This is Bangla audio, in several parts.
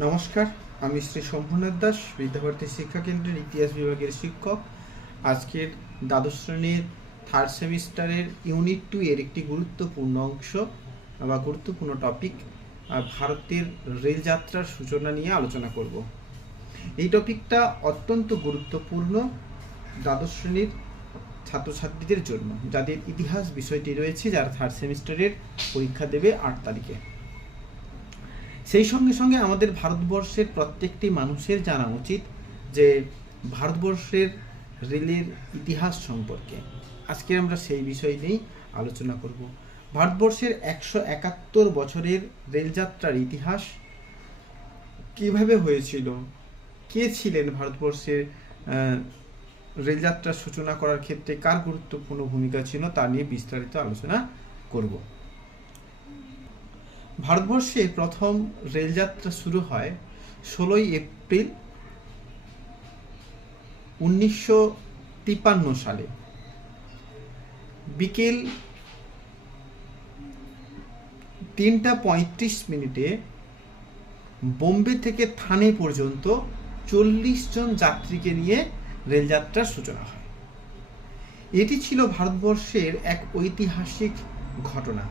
নমস্কার, আমি শ্রী শম্ভুনাথ দাস, বিদ্যাভারতী শিক্ষা কেন্দ্রের ইতিহাস বিভাগের শিক্ষক। আজকের দ্বাদশ শ্রেণির থার্ড সেমিস্টারের ইউনিট টু এর একটি গুরুত্বপূর্ণ অংশ বা গুরুত্বপূর্ণ টপিক ভারতের রেলযাত্রার সূচনা নিয়ে আলোচনা করব। এই টপিকটা অত্যন্ত গুরুত্বপূর্ণ দ্বাদশ শ্রেণির ছাত্রছাত্রীদের জন্য। যাদের ইতিহাস বিষয়টি রয়েছে, যারা থার্ড সেমিস্টারের পরীক্ষা দেবে আট তারিখে। সেই সঙ্গে সঙ্গে আমাদের ভারতবর্ষের প্রত্যেকটি মানুষের জানা উচিত যে ভারতবর্ষের রেলের ইতিহাস সম্পর্কে। আজকে আমরা সেই বিষয় নিয়েই আলোচনা করব। ভারতবর্ষের একশো একাত্তর বছরের রেলযাত্রার ইতিহাস কীভাবে হয়েছিল? কে ছিলেন ভারতবর্ষের রেলযাত্রার সূচনা করার ক্ষেত্রে কার গুরুত্বপূর্ণ ভূমিকা ছিল তা নিয়ে বিস্তারিত আলোচনা করব। ভারতবর্ষে প্রথম রেলযাত্রা শুরু হয় ষোলোই এপ্রিল উনিশশো তিপান্ন সালে। বিকেল তিনটা পঁয়ত্রিশ মিনিটে বোম্বে থেকে থানে পর্যন্ত চল্লিশ জন যাত্রীকে নিয়ে রেলযাত্রার সূচনা হয়। এটি ছিল ভারতবর্ষের এক ঐতিহাসিক ঘটনা।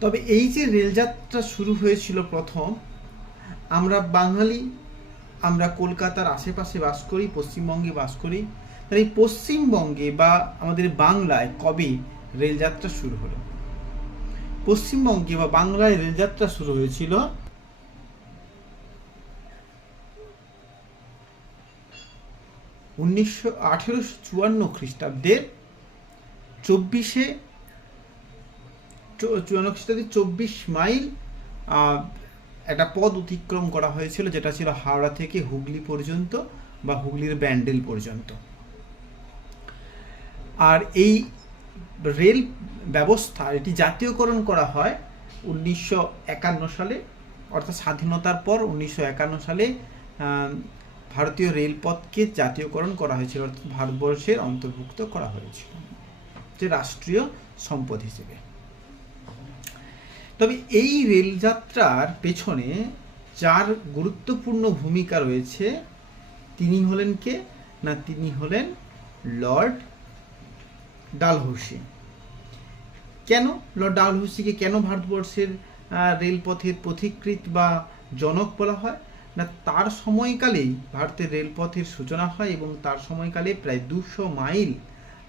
তবে এই যে রেলযাত্রা শুরু হয়েছিল প্রথম, আমরা বাঙালি, আমরা কলকাতার আশেপাশে বাস করি, পশ্চিমবঙ্গে বাস করি, তাই এই পশ্চিমবঙ্গে বা আমাদের বাংলায় কবে রেলযাত্রা শুরু হলো? পশ্চিমবঙ্গে বা বাংলায় রেলযাত্রা শুরু হয়েছিল উনিশশো আঠেরোশো চুয়ান্ন খ্রিস্টাব্দের চব্বিশে চুয়ান্ন চব্বিশ মাইল একটা পদ অতিক্রম করা হয়েছিল যেটা ছিল হাওড়া থেকে হুগলি পর্যন্ত বা হুগলির ব্যান্ডেল পর্যন্ত। আর এই রেল ব্যবস্থা, এটি জাতীয়করণ করা হয় উনিশশো একান্ন সালে, অর্থাৎ স্বাধীনতার পর উনিশশো একান্ন সালে ভারতীয় রেলপথকে জাতীয়করণ করা হয়েছিল, অর্থাৎ ভারতবর্ষের অন্তর্ভুক্ত করা হয়েছিল। যে রাষ্ট্রীয় সম্পদ হিসেবে। তবে এই রেলযাত্রার পেছনে যার গুরুত্বপূর্ণ ভূমিকা রয়েছে। তিনি হলেন কে? না, তিনি হলেন লর্ড ডালহৌসি। কেন লর্ড ডালহৌসিকে কেন ভারতবর্ষের রেলপথের পথিকৃত বা জনক বলা হয়? না, তার সময়কালেই ভারতের রেলপথের সূচনা হয় এবং তার সময়কালে প্রায় দুশো মাইল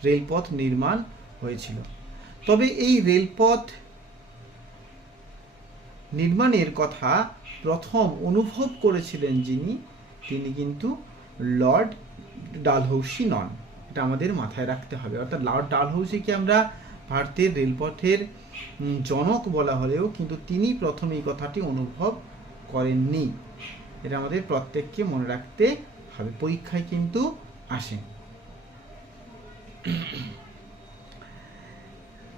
রেলপথ নির্মাণ হয়েছিল। তবে এই রেলপথ নির্মাণের কথা প্রথম অনুভব করেছিলেন যিনি, তিনি কিন্তু লর্ড ডালহৌসি নন। এটা আমাদের মাথায় রাখতে হবে। অর্থাৎ লর্ড ডালহৌসিকে আমরা ভারতের রেলপথের জনক বলা হলেও কিন্তু তিনি প্রথম এই কথাটি অনুভব করেননি। এটা আমাদের প্রত্যেককে মনে রাখতে হবে। পরীক্ষায় কিন্তু আসেন।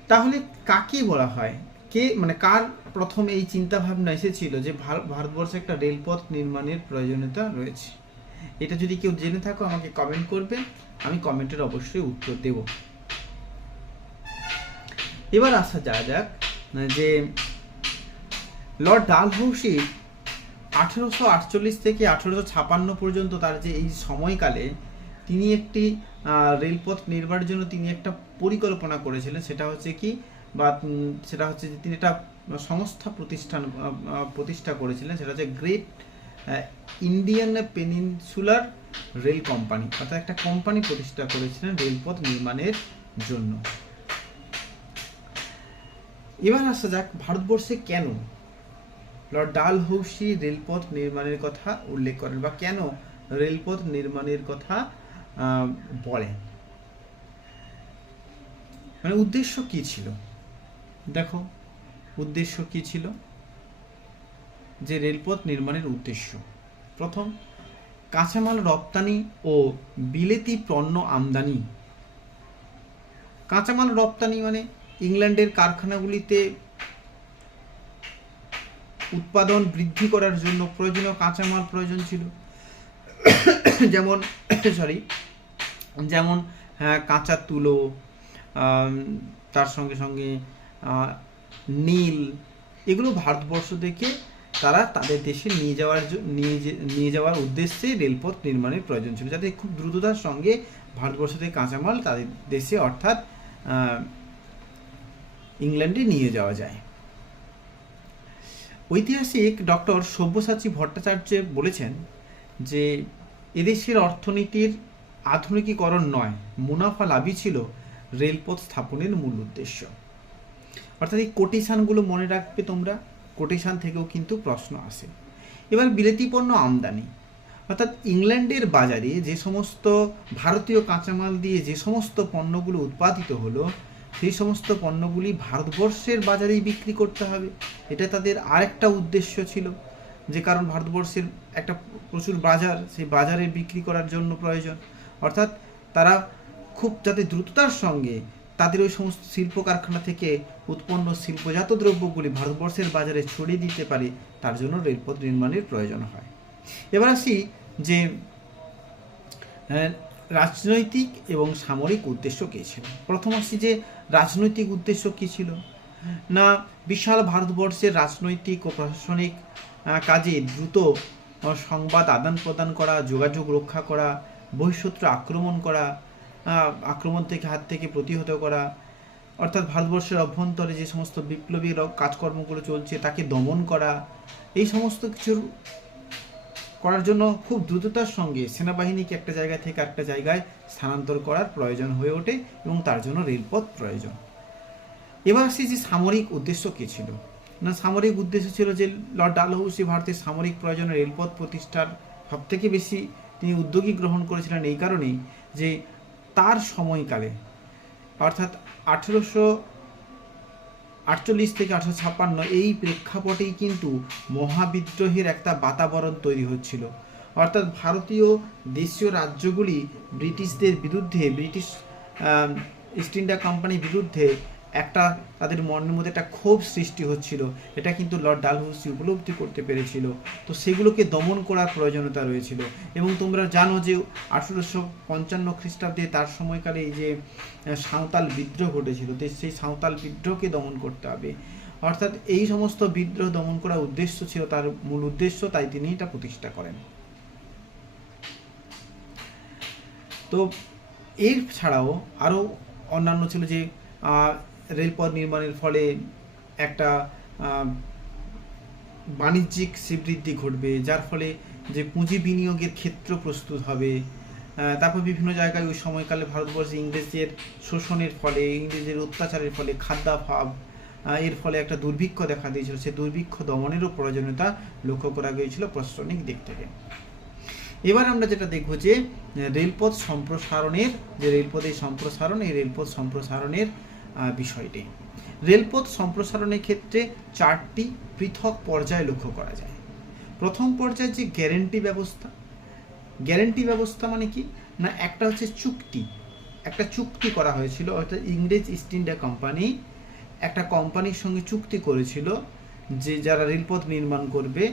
তাহলে কাকে বলা হয়? কে মানে কার প্রথম এই চিন্তা ভাবনা এসেছিল যে ভার- ভারতবর্ষে একটা রেলপথ নির্মাণের প্রয়োজনীয়তা রয়েছে? এটা যদি কেউ জেনে থাকো, আমাকে কমেন্ট করবে, আমি কমেন্টের অবশ্যই উত্তর দেব। এবার আসা যা যাক যে লর্ড ডালহৌসি আঠেরোশো আটচল্লিশ থেকে আঠেরোশো ছাপান্ন পর্যন্ত তার যে এই সময়কালে তিনি একটি রেলপথ নির্মাণের জন্য তিনি একটা পরিকল্পনা করেছিলেন। সেটা হচ্ছে কি বা সেটা হচ্ছে যে তিনি একটা সংস্থা প্রতিষ্ঠান প্রতিষ্ঠা করেছিলেন, সেটা হচ্ছে great Indian peninsular rail company অর্থাৎ একটা কোম্পানি প্রতিষ্ঠা করেছিলেন রেলপথ নির্মাণের জন্য। এবার আসা যাক ভারতবর্ষে কেন লর্ড ডালহৌসি রেলপথ নির্মাণের কথা উল্লেখ করেন বা কেন রেলপথ নির্মাণের কথা বলেন? মানে উদ্দেশ্য কি ছিল? দেখো উদ্দেশ্য কি ছিল? যে রেলপথ নির্মাণের উদ্দেশ্য। প্রথম কাঁচামাল রপ্তানি ও বিলেতি পণ্য আমদানি। কাঁচামাল রপ্তানি মানে ইংল্যান্ডের কারখানাগুলিতে উৎপাদন বৃদ্ধি করার জন্য প্রয়োজনীয় কাঁচামাল প্রয়োজন ছিল। যেমন সরি যেমন হ্যাঁ, কাঁচা তুলো তার সঙ্গে সঙ্গে নীল, এগুলো ভারতবর্ষ থেকে তারা তাদের দেশে নিয়ে যাওয়ার নিয়ে নিয়ে যাওয়ার উদ্দেশ্যে রেলপথ নির্মাণের প্রয়োজন ছিল। যাতে খুব দ্রুততার সঙ্গে ভারতবর্ষ থেকে কাঁচামাল তাদের দেশে অর্থাৎ ইংল্যান্ডে নিয়ে যাওয়া যায়। ঐতিহাসিক ডক্টর সব্যসাচী ভট্টাচার্য বলেছেন যে, এদেশের অর্থনীতির আধুনিকীকরণ নয়, মুনাফা লাভই ছিল রেলপথ স্থাপনের মূল উদ্দেশ্য। অর্থাৎ এই কোটেশানগুলো মনে রাখবে তোমরা, কোটেশান থেকেও কিন্তু প্রশ্ন আসে। এবার বিলেতি পণ্য আমদানি। অর্থাৎ ইংল্যান্ডের বাজারে যে সমস্ত ভারতীয় কাঁচামাল দিয়ে যে সমস্ত পণ্যগুলো উৎপাদিত হলো, সেই সমস্ত পণ্যগুলি ভারতবর্ষের বাজারেই বিক্রি করতে হবে। এটা তাদের আরেকটা উদ্দেশ্য ছিল, যে কারণ ভারতবর্ষের একটা প্রচুর বাজার, সেই বাজারে বিক্রি করার জন্য প্রয়োজন। অর্থাৎ তারা খুব, যাতে দ্রুততার সঙ্গে তাদের ওই সমস্ত শিল্প কারখানা থেকে উৎপন্ন শিল্পজাত দ্রব্যগুলি ভারতবর্ষের বাজারে ছড়িয়ে দিতে পারে, তার জন্য রেলপথ নির্মাণের প্রয়োজন হয়। এবার আসি যে রাজনৈতিক এবং সামরিক উদ্দেশ্য কী ছিল? প্রথম আসি যে, রাজনৈতিক উদ্দেশ্য কী ছিল? না, বিশাল ভারতবর্ষের রাজনৈতিক ও প্রশাসনিক কাজে দ্রুত সংবাদ আদান প্রদান করা, যোগাযোগ রক্ষা করা বহিঃশত্রু আক্রমণ করা আক্রমণ থেকে হাত থেকে প্রতিহত করা, অর্থাৎ ভারতবর্ষের অভ্যন্তরে যে সমস্ত বিপ্লবী কাজকর্মগুলো চলছে তাকে দমন করা, এই সমস্ত কিছুর করার জন্য খুব দ্রুততার সঙ্গে সেনাবাহিনীকে একটা জায়গা থেকে একটা জায়গায় স্থানান্তর করার প্রয়োজন হয়ে ওঠে এবং তার জন্য রেলপথ প্রয়োজন। এবার আসি যে সামরিক উদ্দেশ্য কী ছিল? না, সামরিক উদ্দেশ্য ছিল যে লর্ড ডালহৌসি ভারতের সামরিক প্রয়োজনে রেলপথ প্রতিষ্ঠার সবথেকে বেশি তিনি উদ্যোগী গ্রহণ করেছিলেন এই কারণেই যে তার সময়কালে, অর্থাৎ আঠেরোশো আটচল্লিশ থেকে আঠারোশো ছাপ্পান্ন, এই প্রেক্ষাপটেই কিন্তু মহাবিদ্রোহের একটা বাতাবরণ তৈরি হচ্ছিল। অর্থাৎ ভারতীয় দেশীয় রাজ্যগুলি ব্রিটিশদের বিরুদ্ধে, ব্রিটিশ ইস্ট ইন্ডিয়া কোম্পানির বিরুদ্ধে একটা তাদের মনের মধ্যে একটা ক্ষোভ সৃষ্টি হচ্ছিল। এটা কিন্তু লর্ড ডালহৌসি উপলব্ধি করতে পেরেছিল। তো সেগুলোকে দমন করার প্রয়োজনীয়তা রয়েছিল। এবং তোমরা জানো যে আঠেরোশো পঞ্চান্ন খ্রিস্টাব্দে তার সময়কালে এই যে সাঁওতাল বিদ্রোহ ঘটেছিল, তো সেই সাঁওতাল বিদ্রোহকে দমন করতে হবে। অর্থাৎ এই সমস্ত বিদ্রোহ দমন করার উদ্দেশ্য ছিল, তার মূল উদ্দেশ্য, তাই তিনি এটা প্রতিষ্ঠা করেন। তো এর ছাড়াও আরও অন্যান্য ছিল যে রেলপথ নির্মাণের ফলে একটা বাণিজ্যিক শ্রীবৃদ্ধি ঘটবে, যার ফলে যে পুঁজি বিনিয়োগের ক্ষেত্র প্রস্তুত হবে। তারপর বিভিন্ন জায়গায় ওই সময়কালে ভারতবর্ষে ইংরেজদের শোষণের ফলে ইংরেজের অত্যাচারের ফলে খাদ্যাভাব এর ফলে একটা দুর্ভিক্ষ দেখা দিয়েছিল। সে দুর্ভিক্ষ দমনেরও প্রয়োজনীয়তা লক্ষ্য করা গিয়েছিল প্রশাসনিক দিক থেকে। এবার আমরা যেটা দেখব যে, রেলপথ সম্প্রসারণের, যে রেলপথের সম্প্রসারণ, এই রেলপথ সম্প্রসারণের বিষয়টি। রেলপথ সম্প্রসারণের ক্ষেত্রে চারটি পৃথক পর্যায় লক্ষ্য করা যায়। প্রথম পর্যায়ে যে গ্যারেন্টি ব্যবস্থা। গ্যারেন্টি ব্যবস্থা মানে কি? না, একটা হচ্ছে চুক্তি। একটা চুক্তি করা হয়েছিল, অর্থাৎ ইংরেজ ইস্ট ইন্ডিয়া কোম্পানি একটা কোম্পানির সঙ্গে চুক্তি করেছিল যে যারা রেলপথ নির্মাণ করবে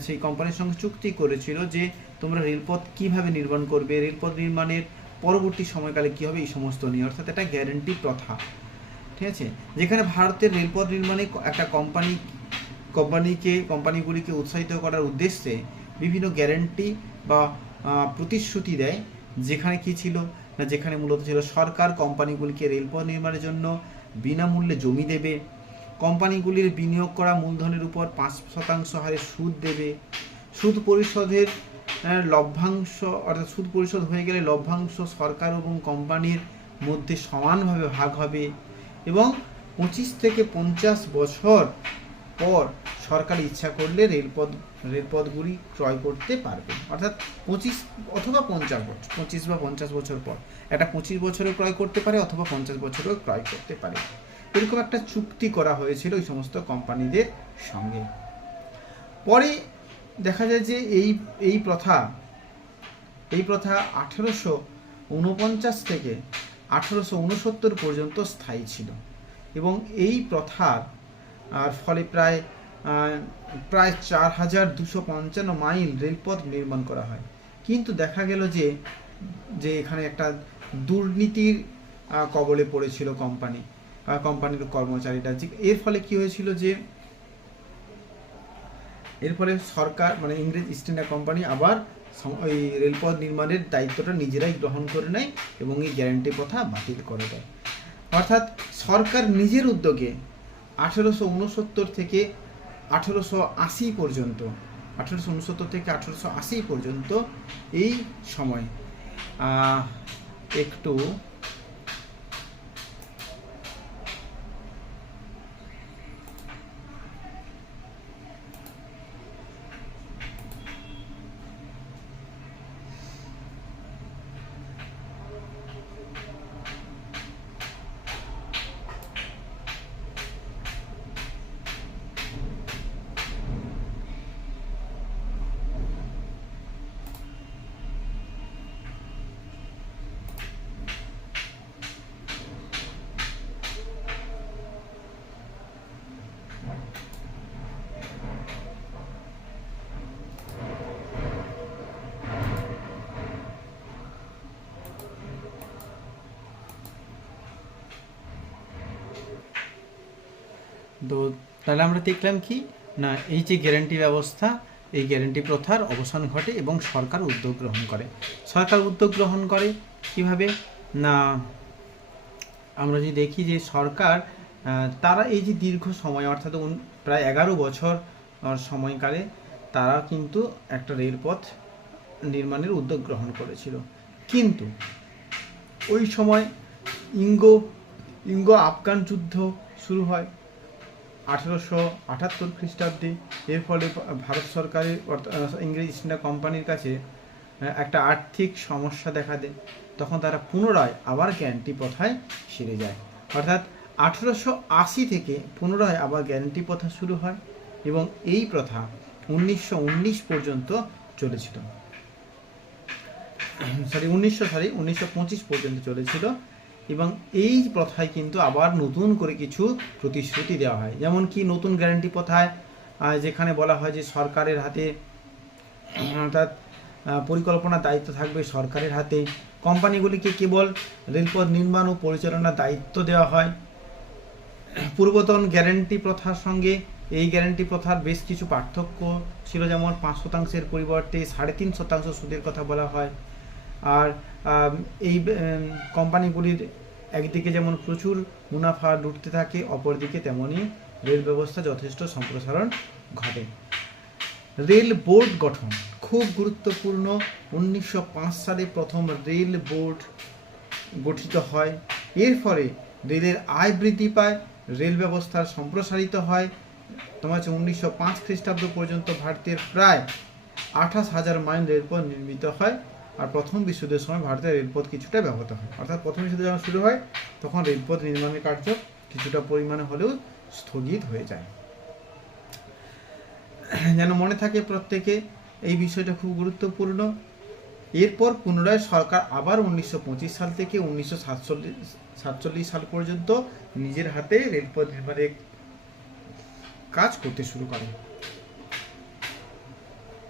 সেই কোম্পানির সঙ্গে চুক্তি করেছিল যে তোমরা রেলপথ কীভাবে নির্মাণ করবে, রেলপথ নির্মাণের পরবর্তী সময়কালে কী হবে, এই সমস্ত নিয়ে। অর্থাৎ এটা গ্যারেন্টি প্রথা। ঠিক আছে? যেখানে ভারতের রেলপথ নির্মাণে একটা কোম্পানি কোম্পানিকে কোম্পানিগুলিকে উৎসাহিত করার উদ্দেশ্যে বিভিন্ন গ্যারেন্টি বা প্রতিশ্রুতি দেয়। যেখানে কি ছিল? না, যেখানে মূলত ছিল সরকার কোম্পানিগুলিকে রেলপথ নির্মাণের জন্য বিনামূল্যে জমি দেবে। কোম্পানিগুলির বিনিয়োগ করা মূলধনের উপর পাঁচ শতাংশ হারে সুদ দেবে। সুদ পরিশোধের লভ্যাংশ, অর্থাৎ সুদ পরিশোধ হয়ে গেলে লভ্যাংশ সরকার এবং কোম্পানির মধ্যে সমানভাবে ভাগ হবে। এবং পঁচিশ থেকে পঞ্চাশ বছর পর সরকার ইচ্ছা করলে রেলপথ, রেলপথগুলি ক্রয় করতে পারবে। অর্থাৎ পঁচিশ অথবা পঞ্চাশ বছর পঁচিশ বা পঞ্চাশ বছর পর। একটা পঁচিশ বছরে ক্রয় করতে পারে অথবা পঞ্চাশ বছরেও ক্রয় করতে পারে। এরকম একটা চুক্তি করা হয়েছিল ওই সমস্ত কোম্পানিদের সঙ্গে। পরে দেখা যায় যে এই এই প্রথা এই প্রথা আঠেরোশো উনপঞ্চাশ থেকে আঠেরোশো পর্যন্ত স্থায়ী ছিল। এবং এই প্রথার আর ফলে প্রায় প্রায় চার হাজার দুশো পঞ্চান্ন মাইল রেলপথ নির্মাণ করা হয়। কিন্তু দেখা গেল যে যে এখানে একটা দুর্নীতির কবলে পড়েছিল কোম্পানি কোম্পানির কর্মচারীরা। এর ফলে কি হয়েছিল যে, এর ফলে সরকার মানে ইংরেজ ইস্ট ইন্ডিয়া কোম্পানি আবার ওই রেলপথ নির্মাণের দায়িত্বটা নিজেরাই গ্রহণ করে নেয় এবং এই গ্যারান্টি প্রথা বাতিল করে দেয়। অর্থাৎ সরকার নিজের উদ্যোগে আঠেরোশো উনসত্তর থেকে আঠেরোশো আশি পর্যন্ত, আঠেরোশো উনসত্তর থেকে আঠেরোশো আশি পর্যন্ত এই সময় একটু তো তাহলে আমরা দেখলাম কি? না, এই যে গ্যারান্টি ব্যবস্থা, এই গ্যারান্টি প্রথার অবসান ঘটে এবং সরকার উদ্যোগ গ্রহণ করে। সরকার উদ্যোগ গ্রহণ করে কীভাবে? না, আমরা যদি দেখি যে সরকার তারা এই যে দীর্ঘ সময়, অর্থাৎ প্রায় এগারো বছর সময়কালে তারা কিন্তু একটা রেলপথ নির্মাণের উদ্যোগ গ্রহণ করেছিল। কিন্তু ওই সময় ইঙ্গো ইঙ্গো আফগান যুদ্ধ শুরু হয়। আঠেরোশো আটাত্তর খ্রিস্টাব্দে এর ফলে ভারত সরকারের ইংরেজ ইস্ট ইন্ডিয়া কোম্পানির কাছে একটা আর্থিক সমস্যা দেখা দেয়। তখন তারা পুনরায় আবার গ্যারান্টি প্রথায় সেরে যায়। অর্থাৎ আঠেরোশো আশি থেকে পুনরায় আবার গ্যারান্টি প্রথা শুরু হয় এবং এই প্রথা উনিশশো উনিশ পর্যন্ত চলেছিল। সরি, উনিশশো সরি, উনিশশো পঁচিশ পর্যন্ত চলেছিল। এবং এই প্রথায় কিন্তু আবার নতুন করে কিছু প্রতিশ্রুতি দেওয়া হয়। যেমন কি নতুন গ্যারান্টি প্রথায় যেখানে বলা হয় যে সরকারের হাতে, অর্থাৎ পরিকল্পনার দায়িত্ব থাকবে সরকারের হাতে। কোম্পানিগুলিকে কেবল রেলপথ নির্মাণ ও পরিচালনার দায়িত্ব দেওয়া হয়। পূর্বতন গ্যারান্টি প্রথার সঙ্গে এই গ্যারান্টি প্রথার বেশ কিছু পার্থক্য ছিল। যেমন পাঁচ শতাংশের পরিবর্তে সাড়ে তিন শতাংশ সুদের কথা বলা হয়। আর এই কোম্পানিগুলির একদিকে যেমন প্রচুর মুনাফা লুটতে থাকে, অপরদিকে তেমনই রেল ব্যবস্থা যথেষ্ট সম্প্রসারণ ঘটে। রেল বোর্ড গঠন, খুব গুরুত্বপূর্ণ। উনিশশো পাঁচ সালে প্রথম রেল বোর্ড গঠিত হয়। এর ফলে রেলের আয় বৃদ্ধি পায়, রেল ব্যবস্থার সম্প্রসারিত হয়। তোমার হচ্ছে উনিশশো পাঁচ খ্রিস্টাব্দ পর্যন্ত ভারতের প্রায় আঠাশ হাজার মাইল রেলপথ নির্মিত হয়। আর প্রথম বিশ্বযুদ্ধের সময় ভারতের রেলপথ কিছুটা ব্যাহত হয়। অর্থাৎ প্রথম বিশ্বযুদ্ধ যখন শুরু হয়, তখন রেলপথ নির্মাণের কার্য কিছুটা পরিমাণে হলেও স্থগিত হয়ে যায়। যেন মনে থাকে প্রত্যেকে এই বিষয়টা খুব গুরুত্বপূর্ণ। এরপর পুনরায় সরকার আবার উনিশশো পঁচিশ সাল থেকে উনিশশো সাতচল্লিশ সাতচল্লিশ সাল পর্যন্ত নিজের হাতে রেলপথ নির্মাণের কাজ করতে শুরু করে।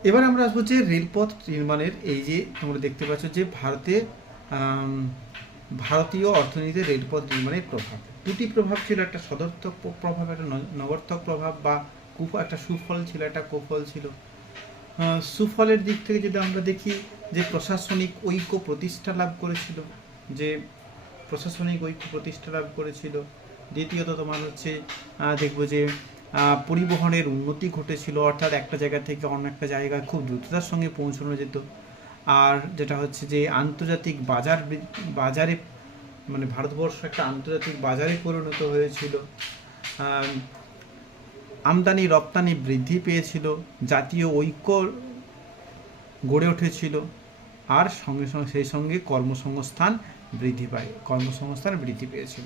এবার আমরা আসব যে রেলপথ নির্মাণের, এই যে তোমরা দেখতে পাচ্ছ যে ভারতে ভারতীয় অর্থনীতিতে রেলপথ নির্মাণের প্রভাব। দুটি প্রভাব ছিল, একটা সদর্থক প্রভাব, একটা নগর্থক প্রভাব বা কুফ, একটা সুফল ছিল, একটা কুফল ছিল। সুফলের দিক থেকে যদি আমরা দেখি যে প্রশাসনিক ঐক্য প্রতিষ্ঠা লাভ করেছিল, যে প্রশাসনিক ঐক্য প্রতিষ্ঠা লাভ করেছিল। দ্বিতীয়ত তোমার হচ্ছে দেখব যে পরিবহনের উন্নতি ঘটেছিল, অর্থাৎ একটা জায়গা থেকে অন্য একটা জায়গায় খুব দ্রুততার সঙ্গে পৌঁছানো যেত। আর যেটা হচ্ছে যে, আন্তর্জাতিক বাজার বাজারে মানে ভারতবর্ষ একটা আন্তর্জাতিক বাজারে পরিণত হয়েছিল। আমদানি, রপ্তানি বৃদ্ধি পেয়েছিল, জাতীয় ঐক্য গড়ে উঠেছিল, আর সঙ্গে সঙ্গে, সেই সঙ্গে কর্মসংস্থান বৃদ্ধি পায়, কর্মসংস্থান বৃদ্ধি পেয়েছিল।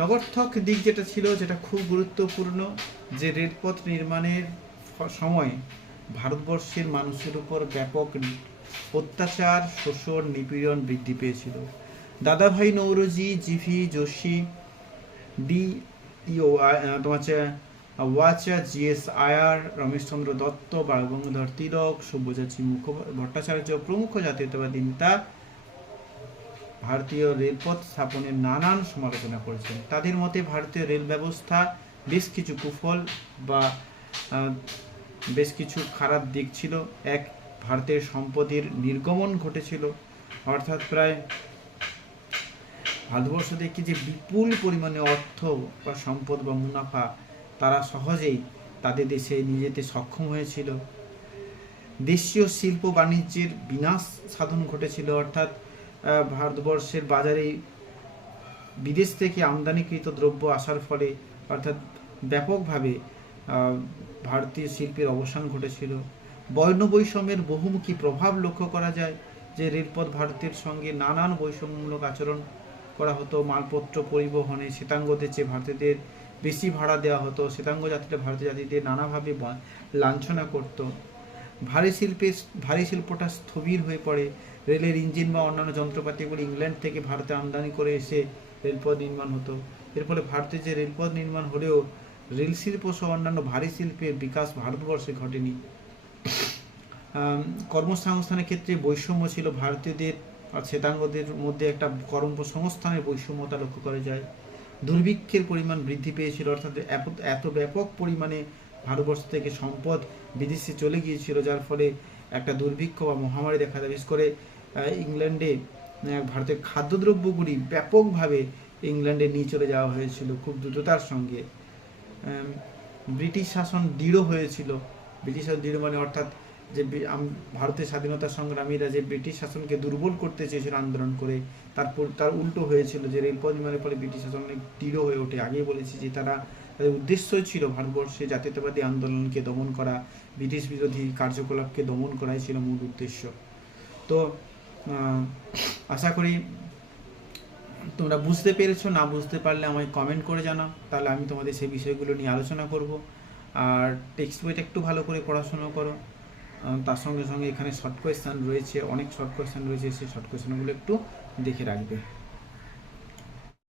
নগর্থক দিক যেটা ছিল, যেটা খুব গুরুত্বপূর্ণ, যে রেলপথ নির্মাণের সময় ভারতবর্ষের মানুষের উপর ব্যাপক অত্যাচার, শোষণ, নিপীড়ন বৃদ্ধি পেয়েছিল। দাদাভাই নৌরজি, জিভি যোশী ডি ইও তোমার হচ্ছে ওয়াচা, জিএস আয়ার, রমেশচন্দ্র দত্ত, বালগঙ্গাধর তিলক, সব্যসাচী মুখ ভট্টাচার্য প্রমুখ জাতীয়তাবাদী নেতা ভারতীয় রেলপথ স্থাপনের নানান সমালোচনা করেছেন। তাদের মতে ভারতীয় রেল ব্যবস্থা বেশ কিছু কুফল বা বেশ কিছু খারাপ দিক ছিল। এক, ভারতের সম্পদের নির্গমন ঘটেছিল। অর্থাৎ প্রায় ভারতবর্ষ থেকে যে বিপুল পরিমাণে অর্থ বা সম্পদ বা মুনাফা তারা সহজেই তাদের দেশে নিয়ে যেতে সক্ষম হয়েছিল। দেশীয় শিল্প বাণিজ্যের বিনাশ সাধন ঘটেছিল। অর্থাৎ ভারতবর্ষের বাজারে বিদেশ থেকে আমদানিকৃত দ্রব্য আসার ফলে, অর্থাৎ ব্যাপকভাবে ভারতীয় শিল্পের অবসান ঘটেছিল। বর্ণ বৈষম্যের বহুমুখী প্রভাব লক্ষ্য করা যায় যে, রেলপথ ভারতের সঙ্গে নানান বৈষম্যমূলক আচরণ করা হতো। মালপত্র পরিবহনে শ্বেতাঙ্গদের চেয়ে ভারতীয়দের বেশি ভাড়া দেওয়া হতো। শ্বেতাঙ্গ জাতিরা ভারতীয় জাতিদের নানাভাবে লাঞ্ছনা করত। ভারী শিল্পে ভারী শিল্পটা স্থবির হয়ে পড়ে। রেলের ইঞ্জিন বা অন্যান্য যন্ত্রপাতিগুলি ইংল্যান্ড থেকে ভারতে আমদানি করে এসে রেলপথ নির্মাণ হতো। এর ফলে ভারতে যে রেলপথ নির্মাণ হলেও রেল শিল্প সহ অন্যান্য ভারী শিল্পের বিকাশ ভারতবর্ষে ঘটেনি। কর্মসংস্থানের ক্ষেত্রে বৈষম্য ছিল ভারতীয়দের আর শ্বেতাঙ্গদের মধ্যে একটা কর্মসংস্থানের বৈষম্যতা লক্ষ্য করা যায়। দুর্ভিক্ষের পরিমাণ বৃদ্ধি পেয়েছিল, অর্থাৎ এত- ব্যাপক পরিমাণে ভারতবর্ষ থেকে সম্পদ বিদেশে চলে গিয়েছিল, যার ফলে একটা দুর্ভিক্ষ বা মহামারী দেখা দেয়। বিশেষ করে ইংল্যান্ডে ভারতের খাদ্যদ্রব্যগুলি ব্যাপকভাবে ইংল্যান্ডে নিয়ে চলে যাওয়া হয়েছিল, খুব দ্রুততার সঙ্গে। ব্রিটিশ শাসন দৃঢ় হয়েছিল। ব্রিটিশ শাসন দৃঢ় মানে অর্থাৎ যে ভারতের স্বাধীনতা সংগ্রামীরা যে ব্রিটিশ শাসনকে দুর্বল করতে চেয়েছিল আন্দোলন করে তারপর তার উল্টো হয়েছিল যে রেলপথ নির্মাণের ফলে ব্রিটিশ শাসন অনেক দৃঢ় হয়ে ওঠে। আগেই বলেছি যে তারা, তাদের উদ্দেশ্যই ছিল ভারতবর্ষে জাতীয়তাবাদী আন্দোলনকে দমন করা, ব্রিটিশ বিরোধী কার্যকলাপকে দমন করাই ছিল মূল উদ্দেশ্য। তো আশা করি তোমরা বুঝতে পেরেছ, না বুঝতে পারলে আমায় কমেন্ট করে জানাও। তাহলে আমি তোমাদের সেই বিষয়গুলো নিয়ে আলোচনা করব। আর টেক্সট বইটা একটু ভালো করে পড়াশোনা করো। তার সঙ্গে সঙ্গে এখানে শর্ট কোয়েশ্চেন রয়েছে, অনেক শর্ট কোয়েশ্চান রয়েছে, সেই শর্ট কোয়েশ্চেনগুলো একটু দেখে রাখবে।